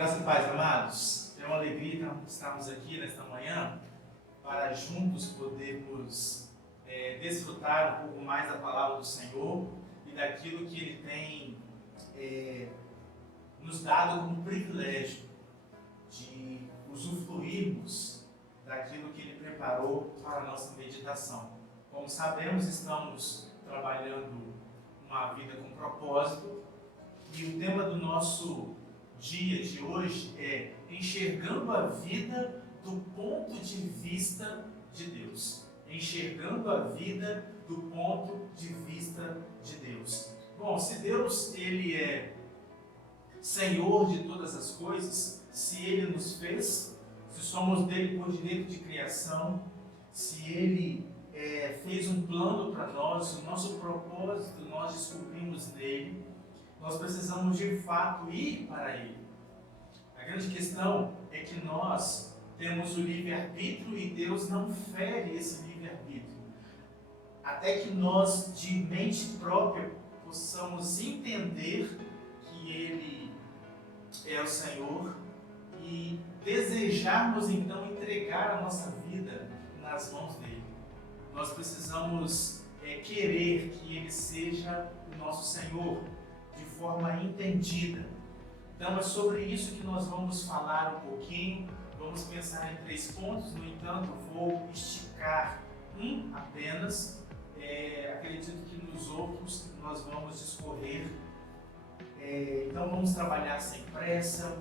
Graça e paz, amados. É uma alegria estarmos aqui nesta manhã para juntos podermos desfrutar um pouco mais da palavra do Senhor e daquilo que Ele tem nos dado como privilégio de usufruirmos daquilo que Ele preparou para a nossa meditação. Como sabemos, estamos trabalhando uma vida com propósito e o tema do nosso dia de hoje é enxergando a vida do ponto de vista de Deus. Enxergando a vida do ponto de vista de Deus. Bom, se Deus ele é Senhor de todas as coisas, se Ele nos fez, se somos dele por direito de criação, se Ele fez um plano para nós, o nosso propósito nós descobrimos nele, nós precisamos de fato ir para Ele. A grande questão é que nós temos o livre-arbítrio e Deus não fere esse livre-arbítrio. Até que nós, de mente própria, possamos entender que Ele é o Senhor e desejarmos então entregar a nossa vida nas mãos dEle. Nós precisamos querer que Ele seja o nosso Senhor de forma entendida. Então é sobre isso que nós vamos falar um pouquinho, vamos pensar em 3 pontos, no entanto vou esticar um apenas, acredito que nos outros nós vamos discorrer, então vamos trabalhar sem pressa,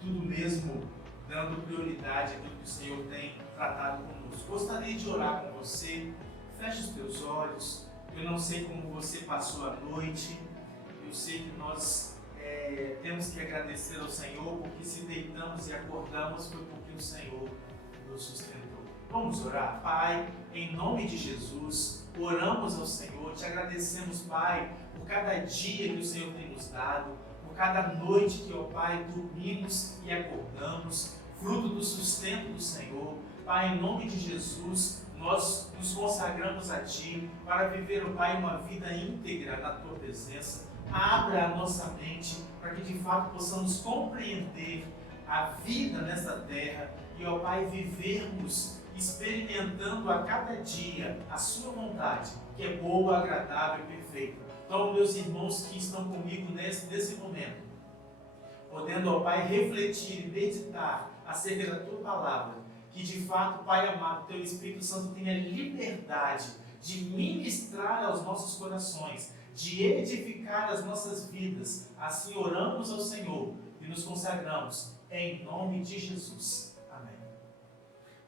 tudo mesmo dando prioridade àquilo que o Senhor tem tratado conosco. Gostaria de orar com você, feche os teus olhos, eu não sei como você passou a noite, eu sei que nós temos que agradecer ao Senhor, porque se deitamos e acordamos foi porque o Senhor nos sustentou. Vamos orar? Pai, em nome de Jesus, oramos ao Senhor, te agradecemos, Pai, por cada dia que o Senhor tem nos dado, por cada noite que, ó Pai, dormimos e acordamos, fruto do sustento do Senhor. Pai, em nome de Jesus, nós nos consagramos a Ti para viver, ó Pai, uma vida íntegra na Tua presença. Abra a nossa mente para que de fato possamos compreender a vida nesta terra e, ó Pai, vivermos experimentando a cada dia a Sua vontade, que é boa, agradável e perfeita. Então, meus irmãos que estão comigo nesse momento, podendo, ó Pai, refletir e meditar acerca da Tua palavra, que de fato, Pai amado, Teu Espírito Santo tenha liberdade de ministrar aos nossos corações, de edificar as nossas vidas. Assim oramos ao Senhor e nos consagramos em nome de Jesus. Amém.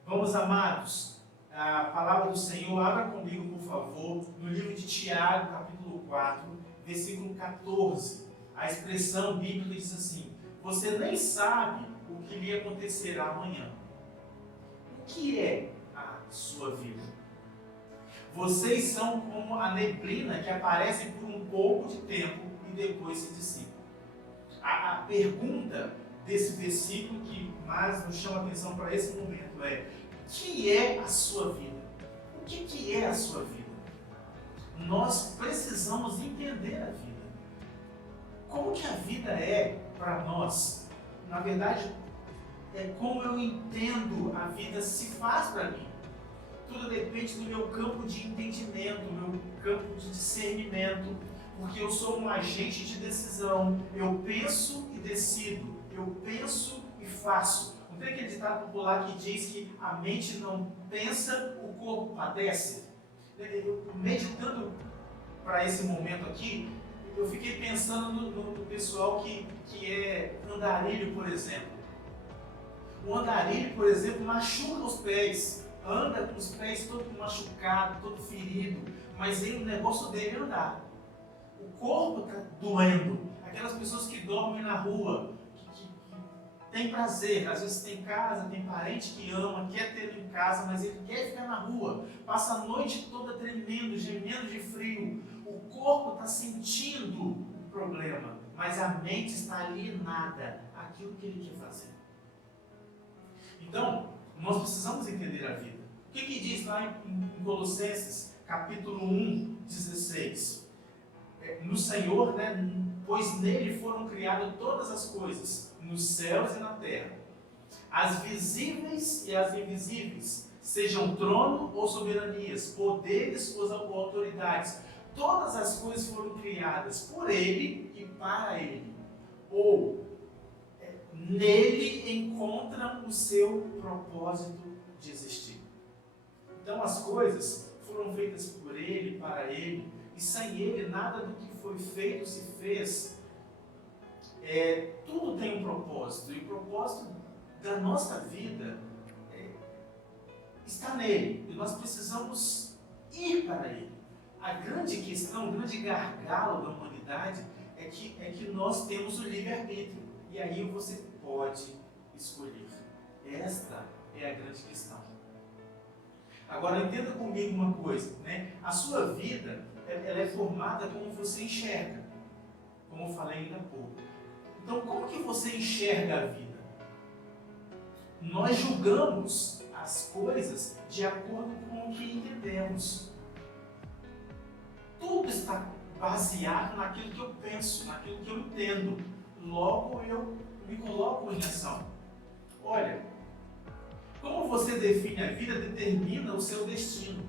Vamos, amados, a palavra do Senhor, abra comigo, por favor, no livro de Tiago, capítulo 4, versículo 14. A expressão bíblica diz assim: você nem sabe o que lhe acontecerá amanhã. O que é a sua vida? Vocês são como a neblina que aparece por um pouco de tempo e depois se dissipa. A pergunta desse versículo que mais nos chama a atenção para esse momento é: o que é a sua vida? O que é a sua vida? Nós precisamos entender a vida. Como que a vida é para nós? Na verdade, é como eu entendo a vida se faz para mim. Tudo depende do meu campo de entendimento, do meu campo de discernimento, porque eu sou um agente de decisão. Eu penso e decido, eu penso e faço. Não tem aquele ditado popular que diz que a mente não pensa, o corpo padece? Meditando para esse momento aqui, eu fiquei pensando no pessoal que é andarilho, por exemplo. O andarilho, por exemplo, machuca os pés. Anda com os pés todo machucado, todo ferido, mas o negócio dele é andar. O corpo está doendo. Aquelas pessoas que dormem na rua, que têm prazer, às vezes tem casa, tem parente que ama, quer ter em casa, mas ele quer ficar na rua, passa a noite toda tremendo, gemendo de frio. O corpo está sentindo o problema, mas a mente está alienada àquilo que ele quer fazer. Então, nós precisamos entender a vida. O que diz lá em Colossenses, capítulo 1, 16? No Senhor, pois nele foram criadas todas as coisas, nos céus e na terra, as visíveis e as invisíveis, sejam trono ou soberanias, poderes ou autoridades. Todas as coisas foram criadas por Ele e para Ele. Ou nele encontram o seu propósito de existir. Então as coisas foram feitas por Ele, para Ele, e sem Ele nada do que foi feito se fez. Tudo tem um propósito, e o propósito da nossa vida está nele, e nós precisamos ir para Ele. A grande questão, o grande gargalo da humanidade é que nós temos o livre-arbítrio, e aí você pode escolher. Esta é a grande questão. Agora entenda comigo uma coisa, né? A sua vida, ela é formada como você enxerga, como eu falei ainda há pouco. Então, como que você enxerga a vida? Nós julgamos as coisas de acordo com o que entendemos. Tudo está baseado naquilo que eu penso, naquilo que eu entendo. Logo eu me coloco em ação. Olha, como você define a vida determina o seu destino.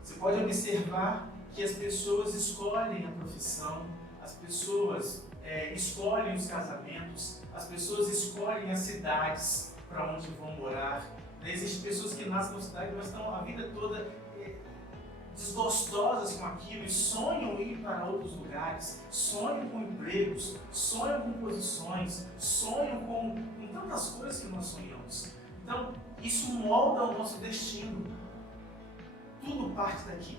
Você pode observar que as pessoas escolhem a profissão, as pessoas escolhem os casamentos, as pessoas escolhem as cidades para onde vão morar. Existem pessoas que nascem na cidade, mas estão a vida toda desgostosas com aquilo e sonham ir para outros lugares, sonham com empregos, sonham com posições, sonham com tantas coisas que nós sonhamos. Então, isso molda o nosso destino. Tudo parte daqui.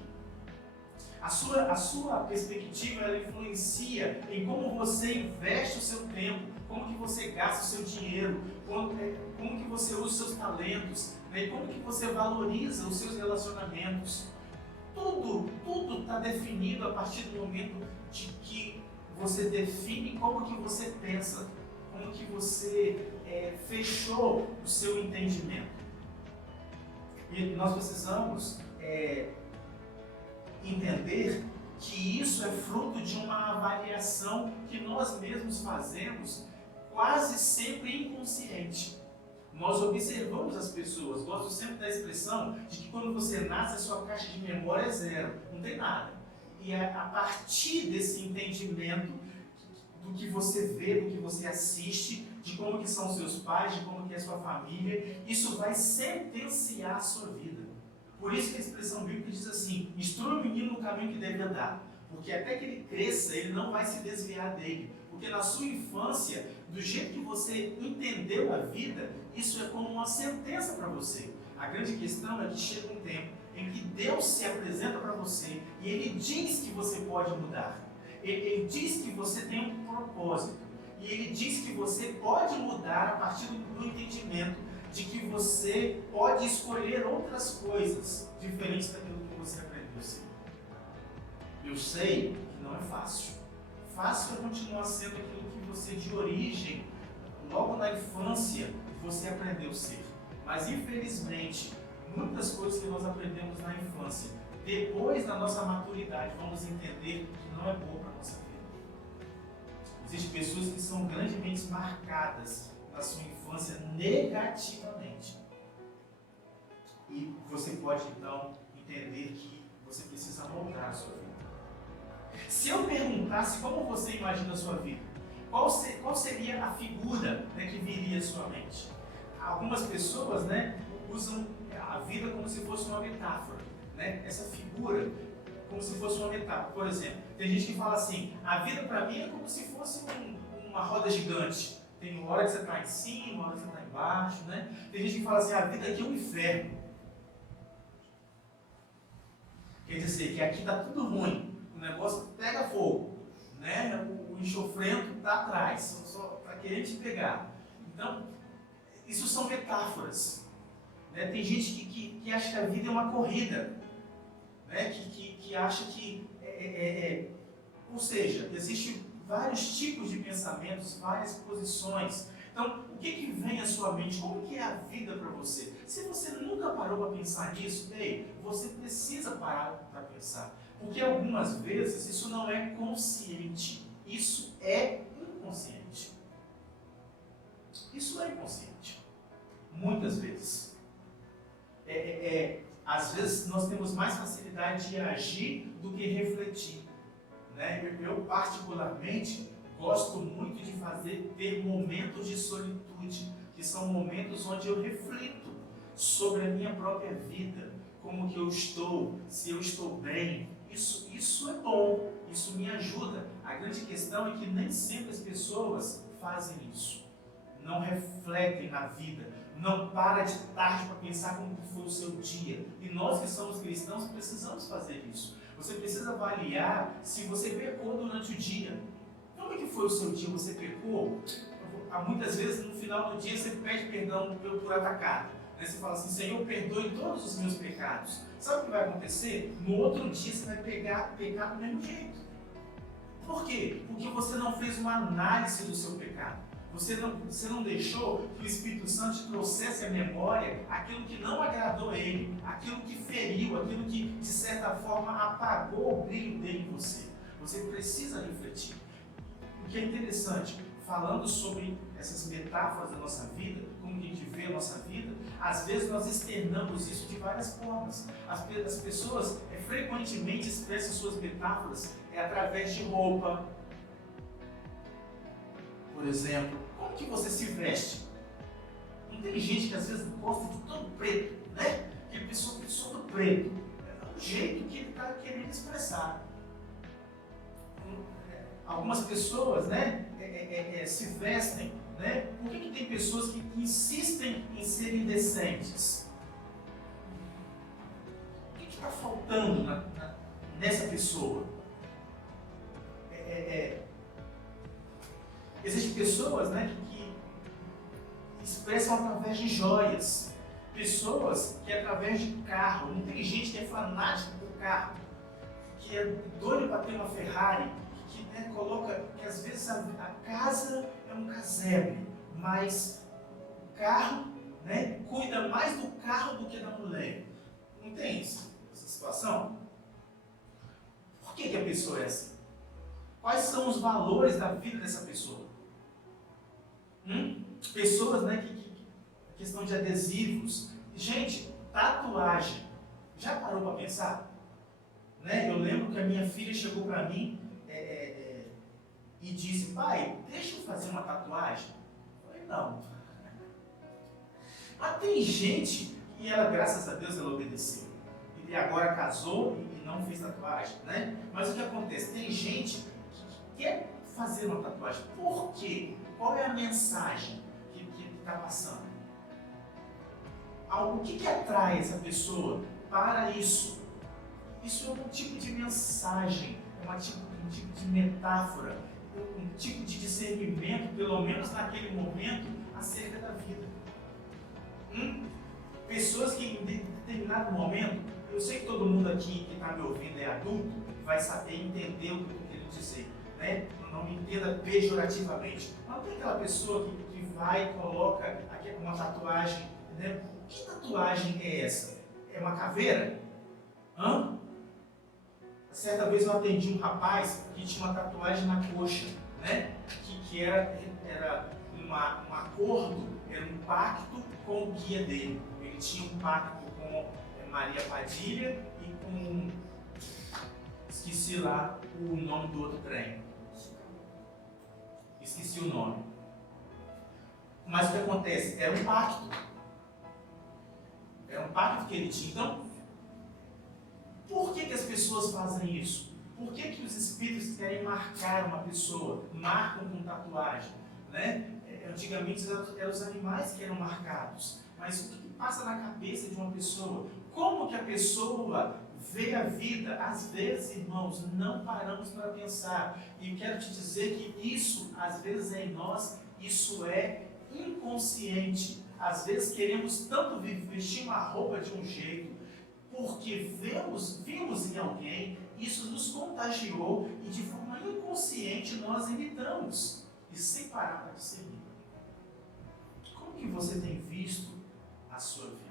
A sua perspectiva, ela influencia em como você investe o seu tempo, como que você gasta o seu dinheiro, como que você usa os seus talentos, né? Como que você valoriza os seus relacionamentos. Tudo está definido a partir do momento de que você define como que você pensa, como que você fechou o seu entendimento. E nós precisamos entender que isso é fruto de uma avaliação que nós mesmos fazemos quase sempre inconsciente. Nós observamos as pessoas, gosto sempre da expressão de que quando você nasce a sua caixa de memória é zero, não tem nada. E é a partir desse entendimento do que você vê, do que você assiste, de como que são seus pais, de como que é a sua família, isso vai sentenciar a sua vida. Por isso que a expressão bíblica diz assim: instrui o menino no caminho que deve andar, porque até que ele cresça, ele não vai se desviar dele. Porque na sua infância, do jeito que você entendeu a vida, isso é como uma sentença para você. A grande questão é que chega um tempo em que Deus se apresenta para você e Ele diz que você pode mudar. Ele diz que você tem um propósito. E Ele diz que você pode mudar a partir do entendimento de que você pode escolher outras coisas diferentes daquilo que você aprendeu a ser. Eu sei que não é fácil. Fácil é continuar sendo aquilo que você de origem, logo na infância, você aprendeu a ser. Mas infelizmente, muitas coisas que nós aprendemos na infância, depois da nossa maturidade, vamos entender que não é boa para a nossa vida. Existem pessoas que são grandemente marcadas na sua infância negativamente. E você pode então entender que você precisa moldar a sua vida. Se eu perguntasse como você imagina a sua vida, qual seria a figura, né, que viria à sua mente? Algumas pessoas, né, usam a vida como se fosse uma metáfora, né? Essa figura como se fosse uma metáfora. Por exemplo, tem gente que fala assim: a vida para mim é como se fosse uma roda gigante. Tem hora que você está em cima, hora que você está embaixo, né? Tem gente que fala assim: a vida aqui é um inferno. Quer dizer que aqui está tudo ruim. O negócio pega fogo, né? O enxofrento está atrás, só para querer te pegar. Então, isso são metáforas. Né? Tem gente que acha que a vida é uma corrida, né? que acha que... Ou seja, existem vários tipos de pensamentos, várias posições. Então, o que vem à sua mente? Como que é a vida para você? Se você nunca parou para pensar nisso, você precisa parar para pensar. Porque algumas vezes isso não é consciente, isso é inconsciente. Isso é inconsciente. Muitas vezes. Às vezes nós temos mais facilidade de agir do que refletir. Né? Eu particularmente gosto muito de ter momentos de solitude, que são momentos onde eu reflito sobre a minha própria vida, como que eu estou, se eu estou bem. Isso é bom, isso me ajuda. A grande questão é que nem sempre as pessoas fazem isso. Não refletem na vida, não para de tarde para pensar como foi o seu dia. E nós que somos cristãos precisamos fazer isso. Você precisa avaliar se você pecou durante o dia. Como é que foi o seu dia? Você pecou? Muitas vezes no final do dia você pede perdão por atacado. Você fala assim, Senhor, perdoe todos os meus pecados. Sabe o que vai acontecer? No outro dia você vai pecar do mesmo jeito. Por quê? Porque você não fez uma análise do seu pecado. Você não deixou que o Espírito Santo te trouxesse à memória aquilo que não agradou a Ele, aquilo que feriu, aquilo que, de certa forma, apagou o brilho dele em você. Você precisa refletir. O que é interessante, falando sobre essas metáforas da nossa vida, como que a gente vê a nossa vida, às vezes nós externamos isso de várias formas. As pessoas frequentemente expressam suas metáforas através de roupa. Por exemplo, como que você se veste? Não tem gente que às vezes gosta de todo preto, né? Aquele pessoa que só do preto. É o jeito que ele está querendo expressar. Algumas pessoas, né, se vestem, né? Por que tem pessoas que insistem em serem decentes? O que está faltando nessa pessoa? Existem pessoas, né, que expressam através de joias. Pessoas que através de carro. Não tem gente que é fanática por carro, que é doido para ter uma Ferrari, que né, coloca que às vezes a casa é um casebre, mas o carro, né, cuida mais do carro do que da mulher. Não tem essa situação? Por que a pessoa é assim? Quais são os valores da vida dessa pessoa? Pessoas, né, questão de adesivos. Gente, tatuagem. Já parou para pensar? Né? Eu lembro que a minha filha chegou para mim e disse, pai, deixa eu fazer uma tatuagem. Eu falei, não. Mas tem gente, e ela, graças a Deus, ela obedeceu. E agora casou e não fez tatuagem, né? Mas o que acontece? Tem gente que quer fazer uma tatuagem. Por quê? Qual é a mensagem que está passando? O que atrai essa pessoa para isso? Isso é um tipo de mensagem, um tipo de metáfora, um tipo de discernimento, pelo menos naquele momento, acerca da vida. Pessoas que em determinado momento, eu sei que todo mundo aqui que está me ouvindo é adulto, vai saber entender o que eu estou querendo dizer. Né? Não me entenda pejorativamente. Não tem aquela pessoa que vai e coloca uma tatuagem. Né? Que tatuagem é essa? É uma caveira? Certa vez eu atendi um rapaz que tinha uma tatuagem na coxa, né? que era um acordo, era um pacto com o guia dele. Ele tinha um pacto com Maria Padilha e com... esqueci lá o nome do outro trem. Esqueci o nome. Mas o que acontece? Era um pacto. Era um pacto que ele tinha. Então, por que as pessoas fazem isso? Por que os espíritos querem marcar uma pessoa? Marcam com tatuagem. Né? Antigamente eram os animais que eram marcados. Mas o que passa na cabeça de uma pessoa? Como que a pessoa vê a vida? Às vezes, irmãos, não paramos para pensar. E eu quero te dizer que isso, às vezes, é em nós, isso é inconsciente. Às vezes queremos tanto vestir uma roupa de um jeito, porque vimos em alguém, isso nos contagiou e de forma inconsciente nós imitamos. E sem parar para discernir. Como que você tem visto a sua vida?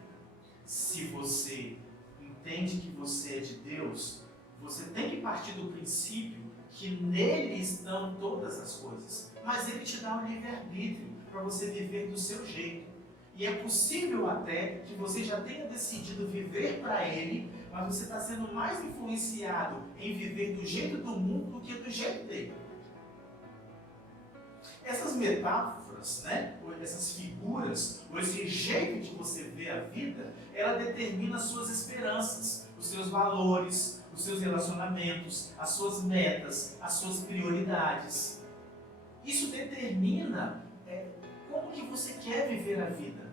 Se você entende que você é de Deus, Você tem que partir do princípio que nele estão todas as coisas. Mas ele te dá um livre-arbítrio para você viver do seu jeito. E é possível até que você já tenha decidido viver para ele, mas você está sendo mais influenciado em viver do jeito do mundo do que do jeito dele. Essas metáforas, né, ou essas figuras, ou esse jeito de você ver a vida, ela determina as suas esperanças, os seus valores, os seus relacionamentos, as suas metas, as suas prioridades. Isso determina como que você quer viver a vida.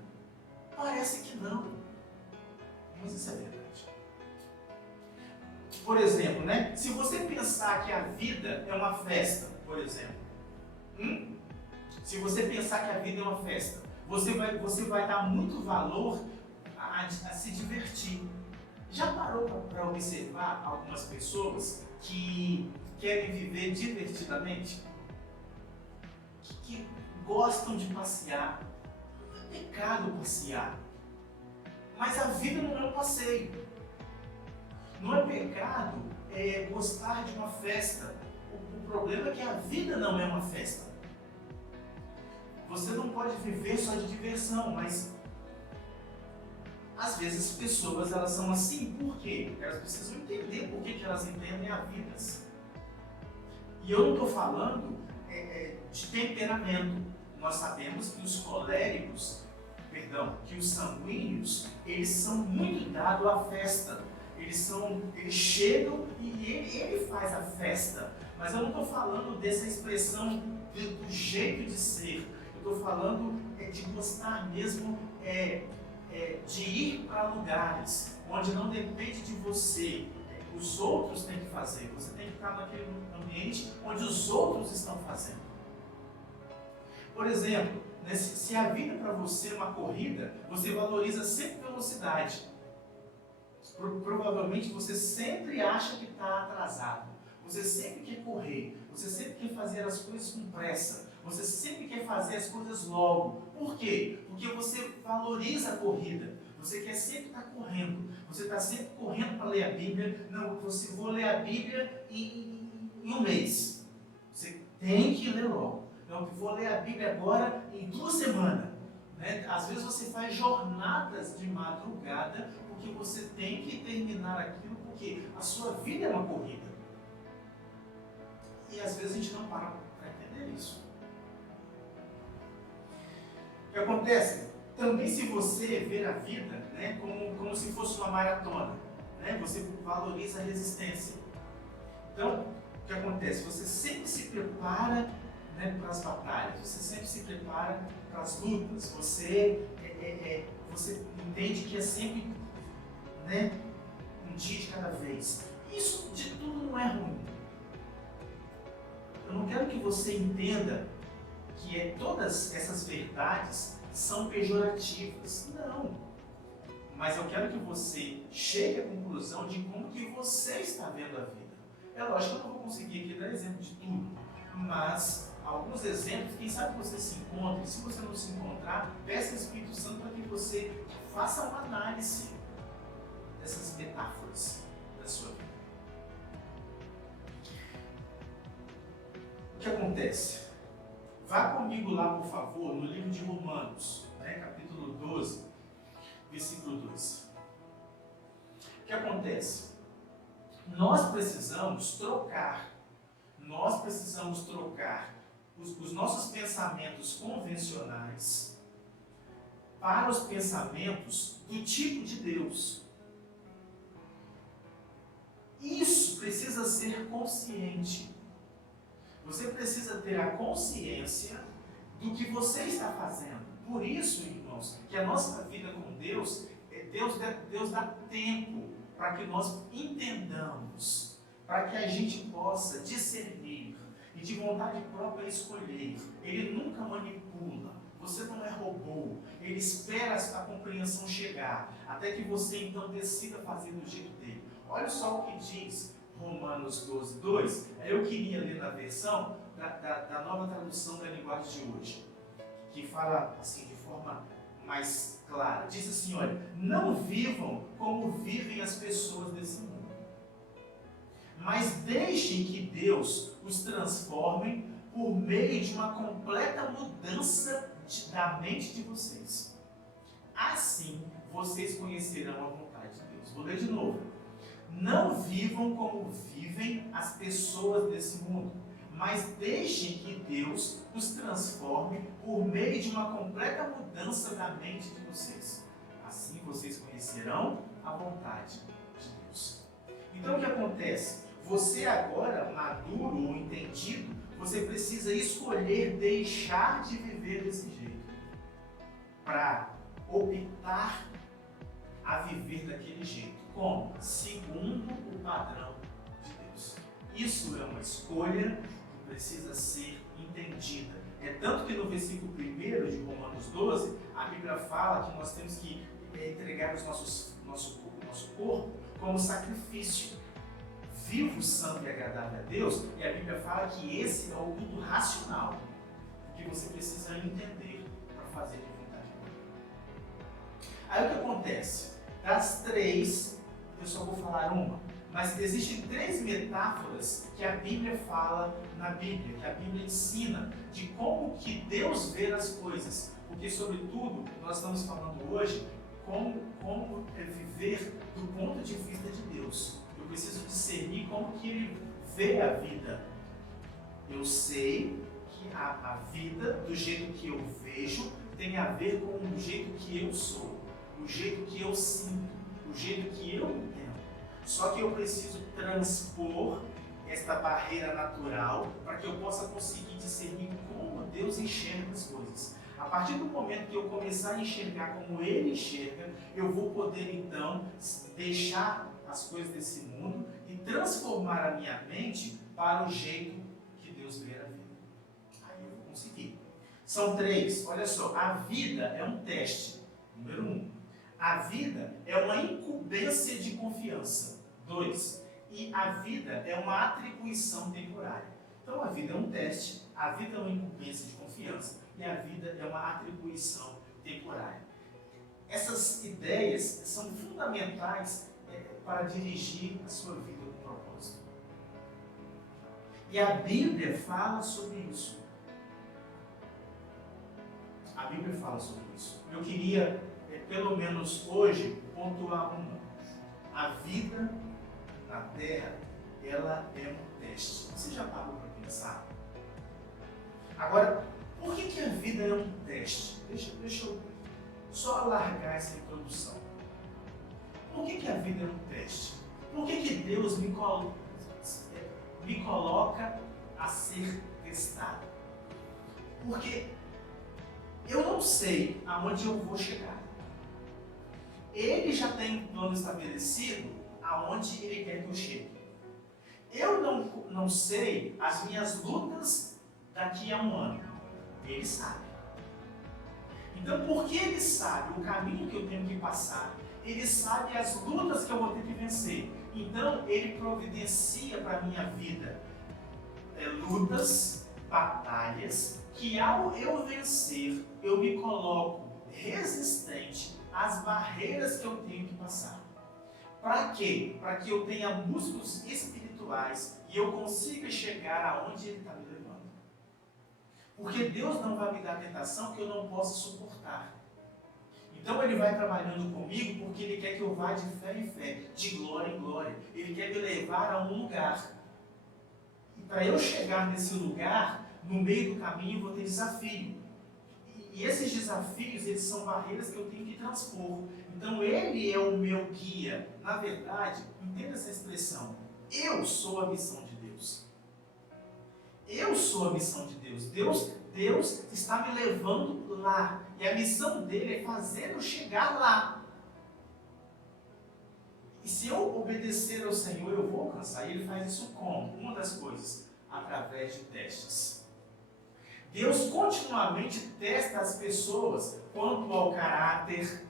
Parece que não, mas isso é verdade. Por exemplo, né, se você pensar que a vida é uma festa, por exemplo, se você pensar que a vida é uma festa, você vai dar muito valor a se divertir. Já parou para observar algumas pessoas que querem viver divertidamente? Que gostam de passear. Não é pecado passear. Mas a vida não é um passeio. Não é pecado gostar de uma festa. O problema é que a vida não é uma festa. Você não pode viver só de diversão, mas às vezes as pessoas elas são assim. Por quê? Porque elas precisam entender por que elas entendem a vida. E eu não estou falando de temperamento. Nós sabemos que os coléricos, que os sanguíneos, eles são muito dados à festa. Eles chegam e ele faz a festa. Mas eu não estou falando dessa expressão do jeito de ser. Eu estou falando de gostar mesmo de ir para lugares onde não depende de você. Os outros têm que fazer. Você tem que estar naquele ambiente onde os outros estão fazendo. Por exemplo, né, se a vida para você é uma corrida, você valoriza sempre velocidade. Provavelmente você sempre acha que está atrasado. Você sempre quer correr. Você sempre quer fazer as coisas com pressa. Você sempre quer fazer as coisas logo. Por quê? Porque você valoriza a corrida. Você quer sempre estar correndo. Você está sempre correndo para ler a Bíblia. Não, vou ler a Bíblia em um mês. Você tem que ler logo. Não, vou ler a Bíblia agora em 2 semanas. Né? Às vezes você faz jornadas de madrugada porque você tem que terminar aquilo, porque a sua vida é uma corrida. E às vezes a gente não para para entender isso. O que acontece? Também se você ver a vida, né, como se fosse uma maratona, né, você valoriza a resistência. Então, o que acontece? Você sempre se prepara, né, para as batalhas, você sempre se prepara para as lutas, você entende que é sempre, né, um dia de cada vez. Isso de tudo não é ruim. Eu não quero que você entenda que todas essas verdades são pejorativas. Não. Mas eu quero que você chegue à conclusão de como que você está vendo a vida. É lógico que eu não vou conseguir aqui dar exemplo de tudo, mas alguns exemplos, quem sabe você se encontre. Se você não se encontrar, peça ao Espírito Santo para que você faça uma análise dessas metáforas da sua vida. O que acontece? Vá comigo lá, por favor, no livro de Romanos, né, capítulo 12, versículo 2. O que acontece? Nós precisamos trocar os nossos pensamentos convencionais para os pensamentos do tipo de Deus. Isso precisa ser consciente. Você precisa ter a consciência do que você está fazendo. Por isso, irmãos, que a nossa vida com Deus, Deus dá tempo para que nós entendamos, para que a gente possa discernir e de vontade própria escolher. Ele nunca manipula. Você não é robô. Ele espera a compreensão chegar, até que você então decida fazer do jeito dele. Olha só o que diz Romanos 12, 2. Eu queria ler na versão da nova tradução da linguagem de hoje, que fala assim de forma mais clara. Diz assim, olha, não vivam como vivem as pessoas desse mundo. mas deixem que Deus os transforme por meio de uma completa mudança da mente de vocês. Assim, vocês conhecerão a vontade de Deus. Vou ler de novo. Não vivam como vivem as pessoas desse mundo, mas deixem que Deus os transforme por meio de uma completa mudança da mente de vocês. Assim, vocês conhecerão a vontade de Deus. Então, o que acontece? Você agora, maduro ou entendido, você precisa escolher deixar de viver desse jeito para optar a viver daquele jeito. Como? Segundo o padrão de Deus. Isso é uma escolha que precisa ser entendida. É tanto que no versículo 1 de Romanos 12, a Bíblia fala que nós temos que entregar nosso corpo como sacrifício vivo, santo e agradável a Deus, e a Bíblia fala que esse é o culto racional que você precisa entender para fazer a vontade de Deus. Aí o que acontece? Das três, eu só vou falar uma, mas existem três metáforas que a Bíblia fala na Bíblia, que a Bíblia ensina de como que Deus vê as coisas, porque sobretudo nós estamos falando hoje como é viver do ponto de vista de Deus. Eu preciso discernir como que Ele vê a vida. Eu sei que a vida, do jeito que eu vejo, tem a ver com o jeito que eu sou, o jeito que eu sinto, o jeito que eu entendo. Só que eu preciso transpor esta barreira natural para que eu possa conseguir discernir como Deus enxerga as coisas. A partir do momento que eu começar a enxergar como Ele enxerga, eu vou poder então deixar as coisas desse mundo e transformar a minha mente para o jeito que Deus vê a vida. Aí eu vou conseguir. São três. Olha só, a vida é um teste. Número 1. A vida é uma incumbência de confiança. 2. E a vida é uma atribuição temporária. Então a vida é um teste, a vida é uma incumbência de confiança e a vida é uma atribuição temporária. Essas ideias são fundamentais para dirigir a sua vida com propósito. E a Bíblia fala sobre isso. A Bíblia fala sobre isso. Eu queria, pelo menos hoje, pontuar uma. A vida na Terra, ela é um teste. Você já parou para pensar? Agora, por que a vida é um teste? Deixa eu só alargar essa introdução. Por que a vida é um teste? Por que Deus me coloca a ser testado? Porque eu não sei aonde eu vou chegar. Ele já tem um plano estabelecido aonde Ele quer que eu chegue. Eu não sei as minhas lutas daqui a um ano. Ele sabe. Então, porque Ele sabe o caminho que eu tenho que passar, Ele sabe as lutas que eu vou ter que vencer. Então, Ele providencia para a minha vida lutas, batalhas, que ao eu vencer, eu me coloco resistente às barreiras que eu tenho que passar. Para quê? Para que eu tenha músculos espirituais e eu consiga chegar aonde Ele está me levando. Porque Deus não vai me dar tentação que eu não possa suportar. Então Ele vai trabalhando comigo porque Ele quer que eu vá de fé em fé, de glória em glória. Ele quer me levar a um lugar. E para eu chegar nesse lugar, no meio do caminho eu vou ter desafio. E esses desafios, eles são barreiras que eu tenho que transpor. Então Ele é o meu guia. Na verdade, entenda essa expressão. Eu sou a missão de Deus. Eu sou a missão de Deus. Deus está me levando lá. E a missão dele é fazer eu chegar lá. E se eu obedecer ao Senhor, eu vou alcançar. E Ele faz isso como? Uma das coisas, através de testes. Deus continuamente testa as pessoas quanto ao caráter,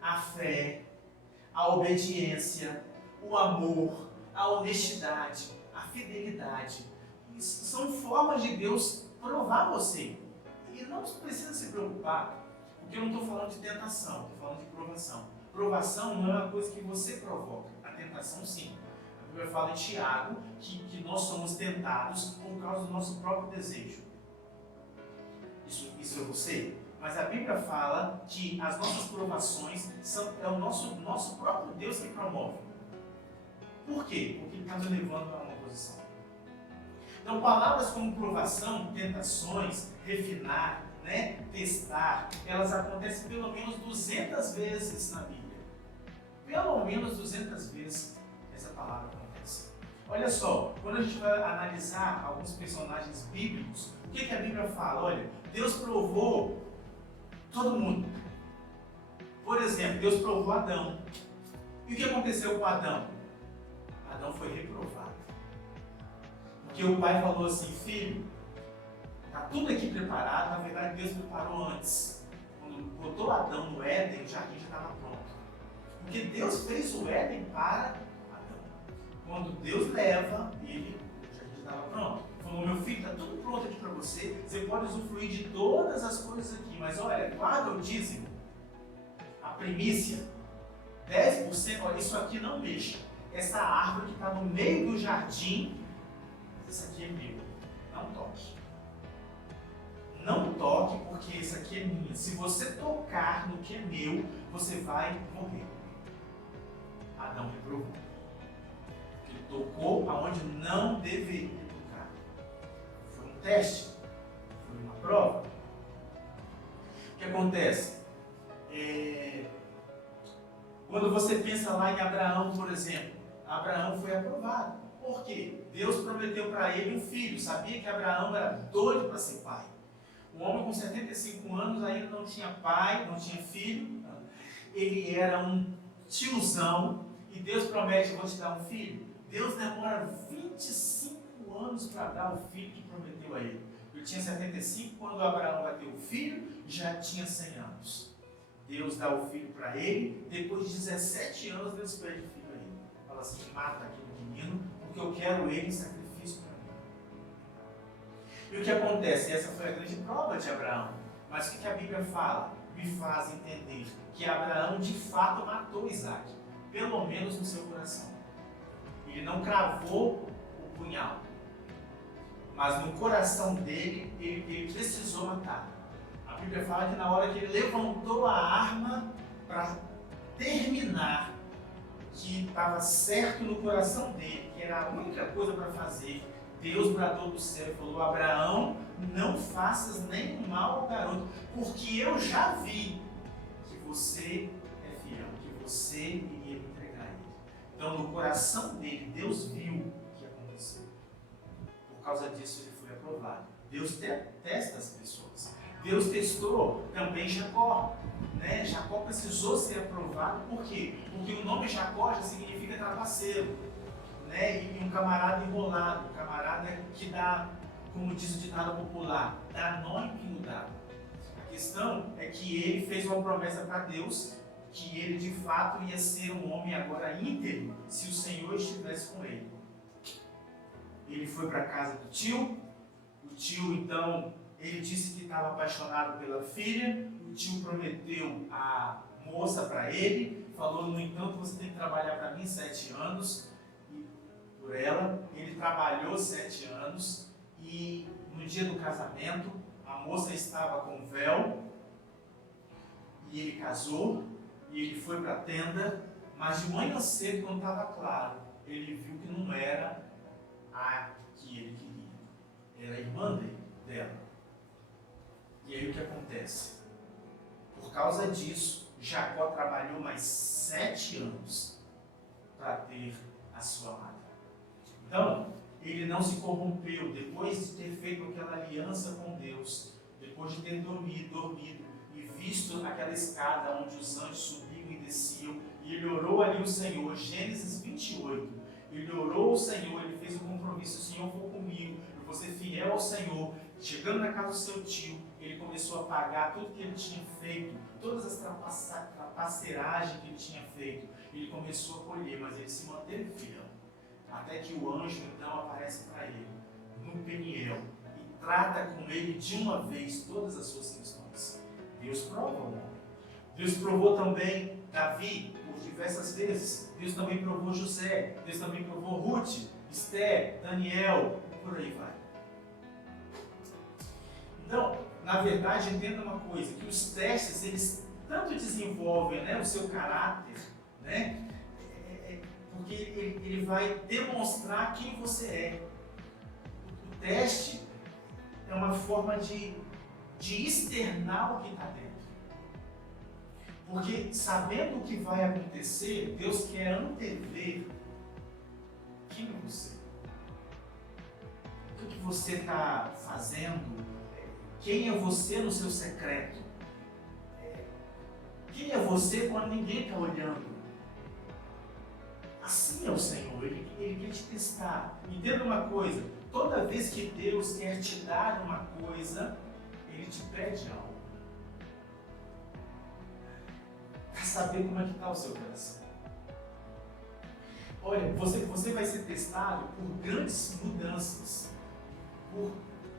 a fé, a obediência, o amor, a honestidade, a fidelidade. Isso são formas de Deus provar você. E não precisa se preocupar, porque eu não estou falando de tentação, estou falando de provação. Provação não é uma coisa que você provoca, a tentação sim. A Bíblia fala em Tiago que nós somos tentados por causa do nosso próprio desejo. Isso eu sei. Mas a Bíblia fala que as nossas provações é o nosso próprio Deus que promove. Por quê? Porque Ele está nos levando a uma posição. Então, palavras como provação, tentações, refinar, testar, elas acontecem pelo menos 200 vezes na Bíblia. Pelo menos 200 vezes essa palavra acontece. Olha só, quando a gente vai analisar alguns personagens bíblicos, o que a Bíblia fala? Olha, Deus provou todo mundo. Por exemplo, Deus provou Adão. E o que aconteceu com Adão? Adão foi reprovado. Porque o pai falou assim: filho, está tudo aqui preparado. Na verdade, Deus preparou antes. Quando botou Adão no Éden, o jardim já estava pronto. Porque Deus fez o Éden para Adão. Quando Deus leva, o jardim já estava pronto. Falou: meu filho, está tudo pronto aqui para você. Você pode usufruir de todas as coisas aqui. Mas olha, guarda o dízimo. A primícia. 10%, olha, isso aqui não mexa. Essa árvore que está no meio do jardim, isso aqui é meu. Não toque. Não toque, porque isso aqui é minha. Se você tocar no que é meu, você vai morrer. Adão reprovou. Ele tocou aonde não deveria tocar. Foi um teste. Foi uma prova. O que acontece? Quando você pensa lá em Abraão, por exemplo, Abraão foi aprovado. Por quê? Deus prometeu para ele um filho. Sabia que Abraão era doido para ser pai. Um homem com 75 anos ainda não tinha pai, não tinha filho. Ele era um tiozão e Deus promete: vou te dar um filho. Deus demora 25 anos para dar o filho que prometeu a ele. Ele tinha 75 quando Abraão vai ter o filho, já tinha 100 anos. Deus dá o filho para ele, depois de 17 anos Deus pede o filho a ele. Fala assim: mata aquele menino, porque eu quero ele em sacrifício para mim. E o que acontece? Essa foi a grande prova de Abraão. Mas o que a Bíblia fala? Me faz entender que Abraão de fato matou Isaac, pelo menos no seu coração. Ele não cravou o punhal, mas no coração dele, ele precisou matar. A Bíblia fala que na hora que ele levantou a arma para terminar, que estava certo no coração dele, que era a única coisa para fazer, Deus bradou do céu e falou: Abraão, não faças nenhum mal ao garoto, porque eu já vi que você é fiel, que você iria me entregar ele. Então, no coração dele, Deus viu o que aconteceu. Por causa disso, ele foi aprovado. Deus testa as pessoas. Deus testou também Jacó. Jacó precisou ser aprovado. Por quê? Porque o nome Jacó já significa trapaceiro. E um camarada enrolado. Um camarada que dá, como diz o ditado popular, dá nó em pingo d'água. A questão é que ele fez uma promessa para Deus que ele de fato ia ser um homem agora íntegro se o Senhor estivesse com ele. Ele foi para a casa do tio. O tio, então, ele disse que estava apaixonado pela filha. O tio prometeu a moça para ele. Falou: no entanto, você tem que trabalhar para mim 7 anos. E por ela, ele trabalhou 7 anos. E no dia do casamento, a moça estava com véu. E ele casou. E ele foi para a tenda. Mas de manhã cedo, quando estava claro, ele viu que não era a que ele queria. Era a irmã dela. E aí o que acontece? Por causa disso, Jacó trabalhou mais 7 anos para ter a sua amada. Então, ele não se corrompeu depois de ter feito aquela aliança com Deus, depois de ter dormido e visto aquela escada onde os anjos subiam e desciam, e ele orou ali o Senhor, Gênesis 28. Ele orou ao Senhor, ele fez um compromisso: o Senhor for comigo, eu vou ser fiel ao Senhor. Chegando na casa do seu tio, ele começou a pagar tudo que ele tinha feito, todas as trapaceiragens que ele tinha feito. Ele começou a colher, mas ele se manteve fiel. Até que o anjo então aparece para ele, no Peniel, e trata com ele de uma vez todas as suas questões. Deus prova o homem. Deus provou também Davi por diversas vezes. Deus também provou José. Deus também provou Ruth, Esther, Daniel, por aí vai. Então, na verdade, entenda uma coisa, que os testes, eles tanto desenvolvem, né, o seu caráter, né, porque ele vai demonstrar quem você é. O teste é uma forma de externar o que está dentro. Porque sabendo o que vai acontecer, Deus quer antever quem é você. O que você está fazendo? Quem é você no seu secreto? Quem é você quando ninguém está olhando? Assim é o Senhor, Ele quer te testar. Entenda uma coisa, toda vez que Deus quer te dar uma coisa, Ele te pede algo. Para saber como é que está o seu coração. Olha, você vai ser testado por grandes mudanças, por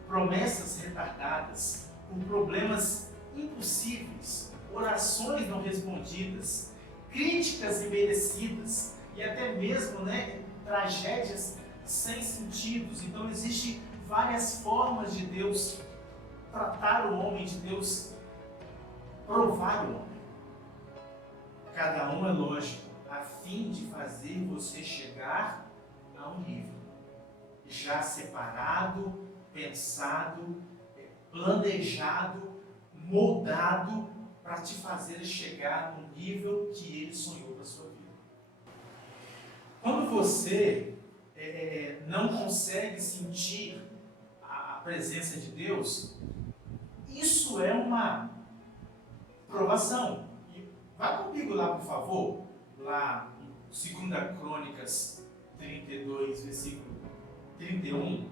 promessas retardadas, por problemas impossíveis, orações não respondidas, críticas imerecidas e até mesmo, né, tragédias sem sentidos. Então existem várias formas de Deus tratar o homem, de Deus provar o homem. Cada um é lógico, a fim de fazer você chegar a um nível já separado, pensado, planejado, moldado para te fazer chegar no nível que Ele sonhou para a sua vida. Quando você não consegue sentir a presença de Deus, isso é uma provação. E vai comigo lá, por favor, lá em 2 Crônicas 32, versículo 31,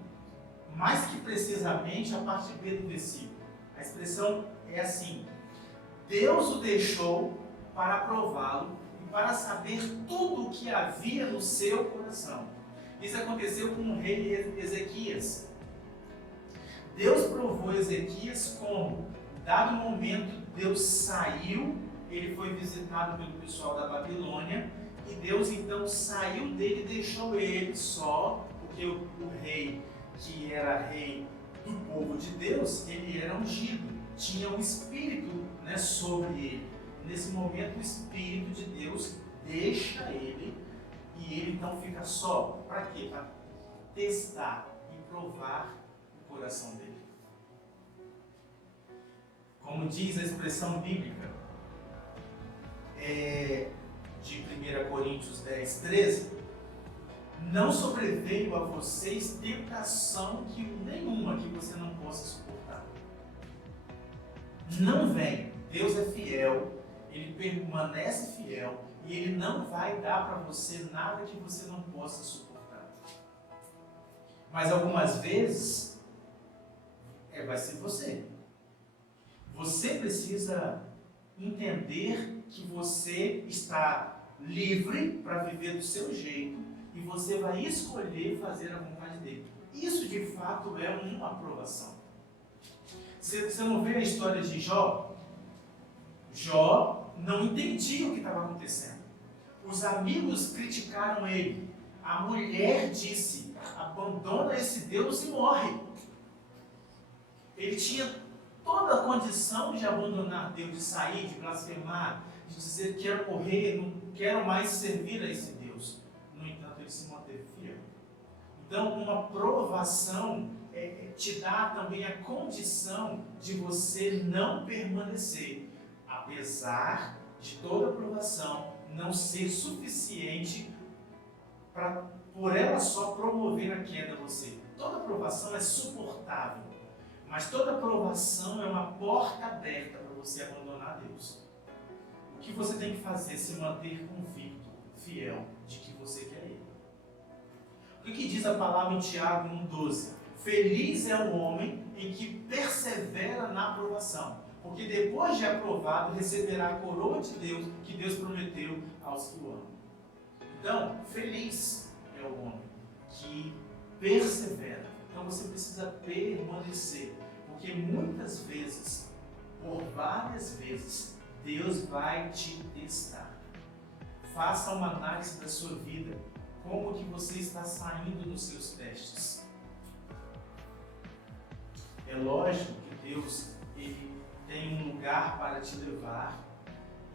mais que precisamente a parte B do versículo. A expressão é assim: Deus o deixou para prová-lo e para saber tudo o que havia no seu coração. Isso aconteceu com o rei Ezequias. Deus provou Ezequias como, dado momento, Deus saiu, ele foi visitado pelo pessoal da Babilônia, e Deus então saiu dele e deixou ele só, porque o rei, que era rei do povo de Deus, ele era ungido, tinha um espírito, né, sobre ele. Nesse momento o Espírito de Deus deixa ele e ele então fica só. Para quê? Para testar e provar o coração dele. Como diz a expressão bíblica de 1 Coríntios 10, 13, não sobreveio a vocês tentação nenhuma que você não possa suportar. Não vem. Deus é fiel, Ele permanece fiel e Ele não vai dar para você nada que você não possa suportar. Mas algumas vezes vai ser você. Você precisa entender que você está livre para viver do seu jeito e você vai escolher fazer a vontade dele. Isso de fato é uma aprovação. Você não vê a história de Jó? Jó não entendia o que estava acontecendo. Os amigos criticaram ele. A mulher disse: abandona esse Deus e morre. Ele tinha toda a condição de abandonar Deus, de sair, de blasfemar, de dizer: quero morrer, não quero mais servir a esse Deus. No entanto, ele se manteve fiel. Então, uma provação te dá também a condição de você não permanecer, apesar de toda provação não ser suficiente para, por ela só, promover a queda a você. Toda provação é suportável, mas toda provação é uma porta aberta para você abandonar Deus. O que você tem que fazer é se manter convicto, fiel, de que você quer Ele. O que diz a palavra em Tiago 1,12? Feliz é o homem em que persevera na aprovação, porque depois de aprovado receberá a coroa de Deus que Deus prometeu aos que o amam. Então, feliz é o homem que persevera. Então você precisa permanecer, porque muitas vezes, por várias vezes, Deus vai te testar. Faça uma análise da sua vida. como que você está saindo dos seus testes. É lógico que Deus ele tem um lugar para te levar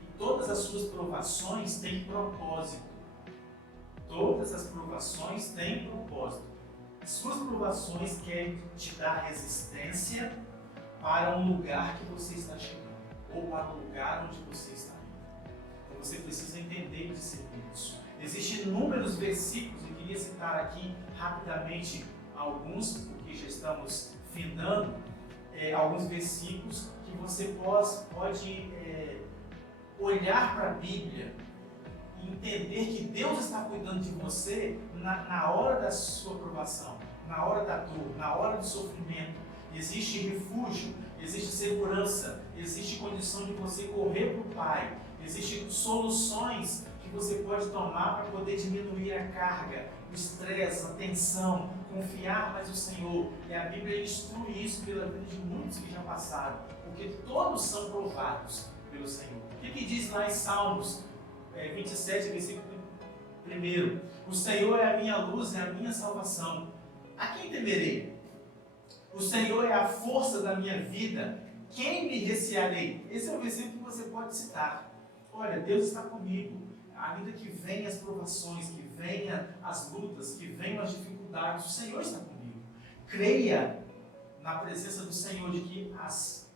e todas as suas provações têm propósito. Todas as provações têm propósito. Suas provações querem te dar resistência para um lugar que você está chegando ou para o lugar onde você está indo. Então você precisa entender e discernir isso. Existem inúmeros versículos, eu queria citar aqui rapidamente alguns, porque já estamos findando, alguns versículos que você pode olhar para a Bíblia e entender que Deus está cuidando de você na hora da sua provação, na hora da dor, na hora do sofrimento. Existe refúgio, existe segurança, existe condição de você correr para o Pai, existem soluções que você pode tomar para poder diminuir a carga, o estresse, a tensão, confiar mais no Senhor. E a Bíblia instrui isso pela vida de muitos que já passaram, porque todos são provados pelo Senhor. O que diz lá em Salmos 27, versículo 1? O Senhor é a minha luz e a minha salvação. A quem temerei? O Senhor é a força da minha vida. Quem me recearei? Esse é o versículo que você pode citar. Olha, Deus está comigo. Ainda que venham as provações, que venham as lutas, que venham as dificuldades, o Senhor está comigo. Creia na presença do Senhor de que as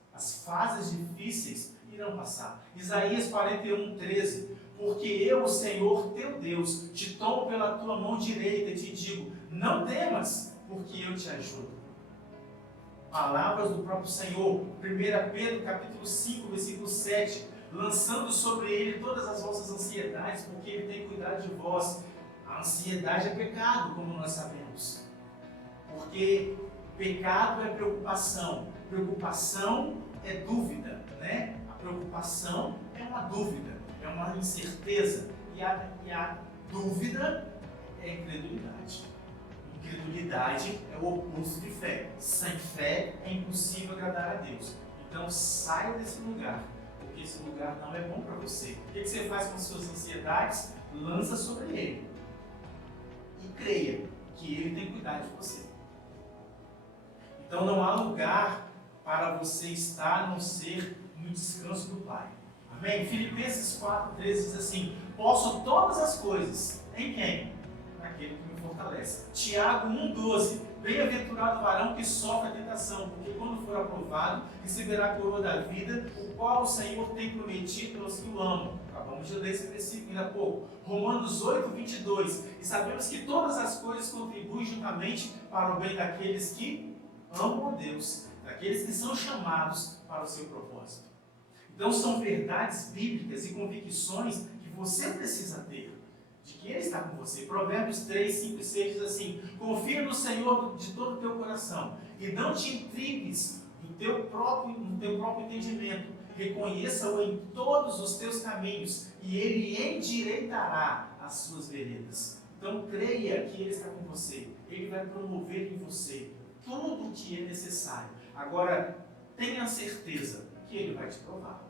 fases difíceis irão passar. Isaías 41:13. Porque eu, o Senhor teu Deus, te tomo pela tua mão direita e te digo, não temas, porque eu te ajudo. Palavras do próprio Senhor, 1 Pedro capítulo 5, versículo 7, lançando sobre ele todas as vossas ansiedades, porque ele tem cuidado de vós. A ansiedade é pecado, como nós sabemos. Porque pecado é preocupação é dúvida, né? A preocupação é uma dúvida, é uma incerteza, e a dúvida é incredulidade. Incredulidade é o oposto de fé. Sem fé é impossível agradar a Deus. Então saia desse lugar, porque esse lugar não é bom para você. O que você faz com as suas ansiedades? Lança sobre Ele. E creia que Ele tem cuidado de você. Então não há lugar para você estar a não ser no descanso do Pai. Amém? Filipenses 4:13 diz assim, posso todas as coisas em quem? Naquele que me fortalece. Tiago 1:12, bem-aventurado o varão que sofre a tentação, porque quando for aprovado, receberá a coroa da vida, o qual o Senhor tem prometido aos que o amam. Acabamos de ler esse versículo ainda há pouco. Romanos 8:22, e sabemos que todas as coisas contribuem juntamente para o bem daqueles que amam a Deus, daqueles que são chamados para o seu propósito. Então são verdades bíblicas e convicções que você precisa ter, de que Ele está com você. Provérbios 3, 5 e 6 diz assim, confia no Senhor de todo o teu coração e não te intrigues no teu próprio entendimento. Reconheça-o em todos os teus caminhos e Ele endireitará as suas veredas. Então creia que Ele está com você. Ele vai promover em você tudo o que é necessário. Agora, tenha certeza que Ele vai te provar.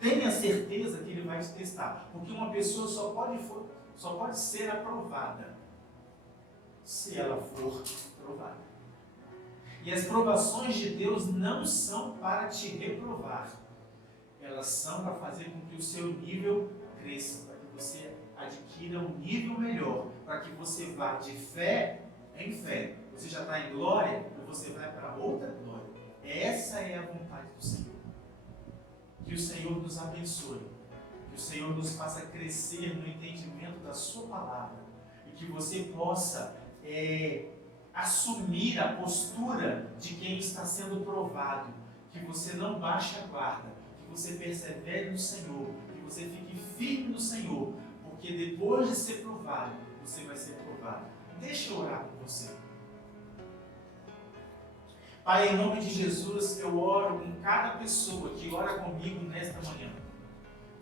Tenha certeza que Ele vai te testar. Porque uma pessoa só pode ser aprovada se ela for provada. E as provações de Deus não são para te reprovar. Elas são para fazer com que o seu nível cresça, para que você adquira um nível melhor, para que você vá de fé em fé. Você já está em glória ou você vai para outra glória. Essa é a vontade do Senhor. Que o Senhor nos abençoe. Que o Senhor nos faça crescer no entendimento da sua palavra. E que você possa assumir a postura de quem está sendo provado. Que você não baixe a guarda. Que você persevere no Senhor. Que você fique firme no Senhor. Porque depois de ser provado, você vai ser provado. Deixa eu orar por você. Pai, em nome de Jesus, eu oro com cada pessoa que ora comigo nesta manhã.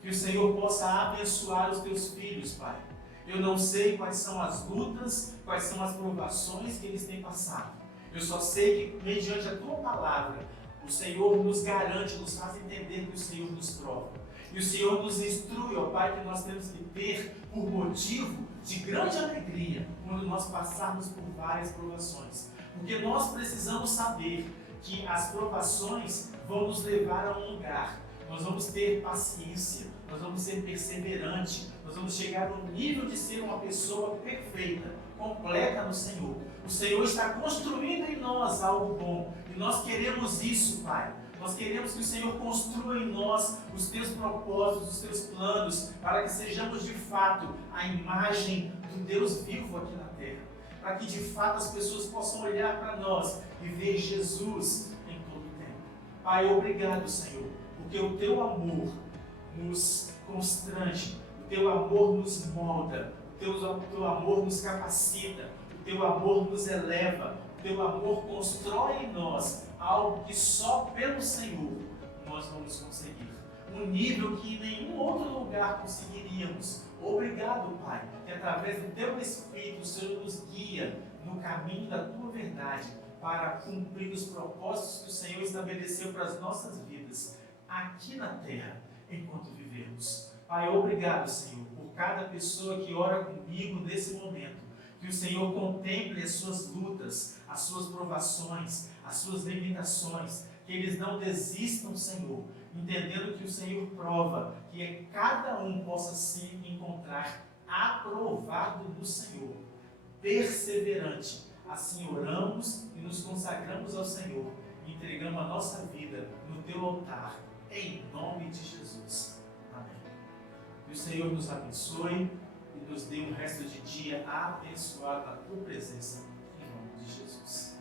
Que o Senhor possa abençoar os teus filhos, Pai. Eu não sei quais são as lutas, quais são as provações que eles têm passado. Eu só sei que, mediante a tua palavra, o Senhor nos garante, nos faz entender que o Senhor nos prova. E o Senhor nos instrui, ó Pai, que nós temos que ter por motivo de grande alegria quando nós passarmos por várias provações. Porque nós precisamos saber que as provações vão nos levar a um lugar. Nós vamos ter paciência, nós vamos ser perseverantes, nós vamos chegar no nível de ser uma pessoa perfeita, completa no Senhor. O Senhor está construindo em nós algo bom e nós queremos isso, Pai. Nós queremos que o Senhor construa em nós os teus propósitos, os teus planos, para que sejamos de fato a imagem do Deus vivo aqui na terra. Para que de fato as pessoas possam olhar para nós e ver Jesus em todo o tempo. Pai, obrigado, Senhor, porque o teu amor nos constrange, o teu amor nos molda, o teu amor nos capacita, o teu amor nos eleva, o teu amor constrói em nós algo que só pelo Senhor nós vamos conseguir. Um nível que em nenhum outro lugar conseguiríamos. Obrigado, Pai, que através do Teu Espírito o Senhor nos guia no caminho da Tua verdade para cumprir os propósitos que o Senhor estabeleceu para as nossas vidas aqui na terra, enquanto vivemos. Pai, obrigado, Senhor, por cada pessoa que ora comigo nesse momento. Que o Senhor contemple as suas lutas, as suas provações, as suas limitações, que eles não desistam, Senhor, entendendo que o Senhor prova, que cada um possa se encontrar aprovado no Senhor, perseverante. Assim oramos e nos consagramos ao Senhor, e entregamos a nossa vida no Teu altar, em nome de Jesus. Amém. Que o Senhor nos abençoe e nos dê um resto de dia abençoado na Tua presença, em nome de Jesus.